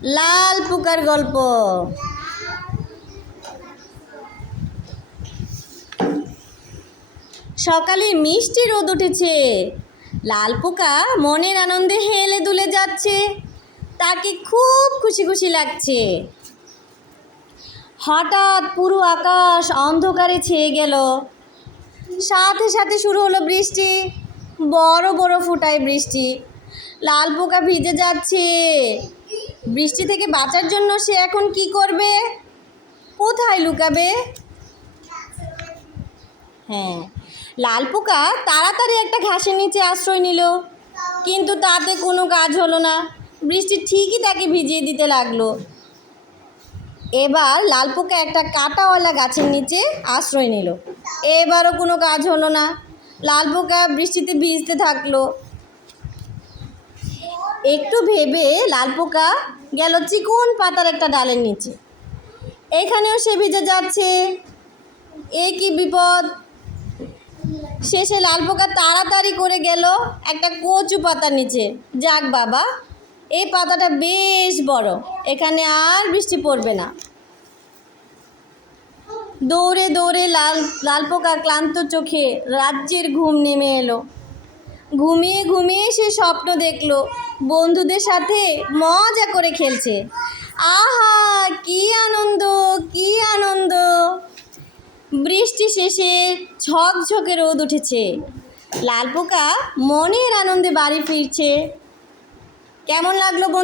লাল পোকার গল্প। সকালে মিষ্টি রোদ উঠেছে। লাল পোকা মনের আনন্দে হেলে দুলে যাচ্ছে। তাকে খুব খুশি খুশি লাগছে। হঠাৎ পুরো আকাশ অন্ধকারে ছেয়ে গেল। সাথে সাথে শুরু হলো বৃষ্টি। বড় বড় ফোঁটায় বৃষ্টি। লাল পোকা ভিজে যাচ্ছে। বৃষ্টি থেকে বাঁচার জন্য সে এখন কি করবে? কোথায় লুকাবে? হ্যাঁ, লাল পোকা তাড়াতাড়ি একটা ঘাসের নিচে আশ্রয় নিল। কিন্তু তাতে কোনো কাজ হলো না। বৃষ্টি ঠিকই তাকে ভিজিয়ে দিতে লাগলো। এবার লাল পোকা একটা কাঁটাওয়ালা গাছের নিচে আশ্রয় নিল। এবারও কোনো কাজ হলো না। লাল পোকা বৃষ্টিতে ভিজতে থাকলো। একটু ভেবে লাল পোকা গেল চিকন পাতার একটা ডালের নিচে। এখানেও সে ভিজে যাচ্ছে। এ কি বিপদ! শেষে লাল পোকা তাড়াতাড়ি করে গেল একটা কচু পাতার নিচে। যাক বাবা, এই পাতাটা বেশ বড়, এখানে আর বৃষ্টি পড়বে না। দৌড়ে দৌড়ে লাল পোকা ক্লান্ত চোখে রাজ্যের ঘুম নেমে এলো। ঘুমিয়ে ঘুমিয়ে সে স্বপ্ন দেখলো বন্ধুদের সাথে মজা করে খেলছে। আহা, কি আনন্দ, কি আনন্দ! বৃষ্টি শেষে ঝকঝকে রোদ উঠেছে। লাল পোকা মনের আনন্দে বাড়ি ফিরছে। কেমন লাগলো?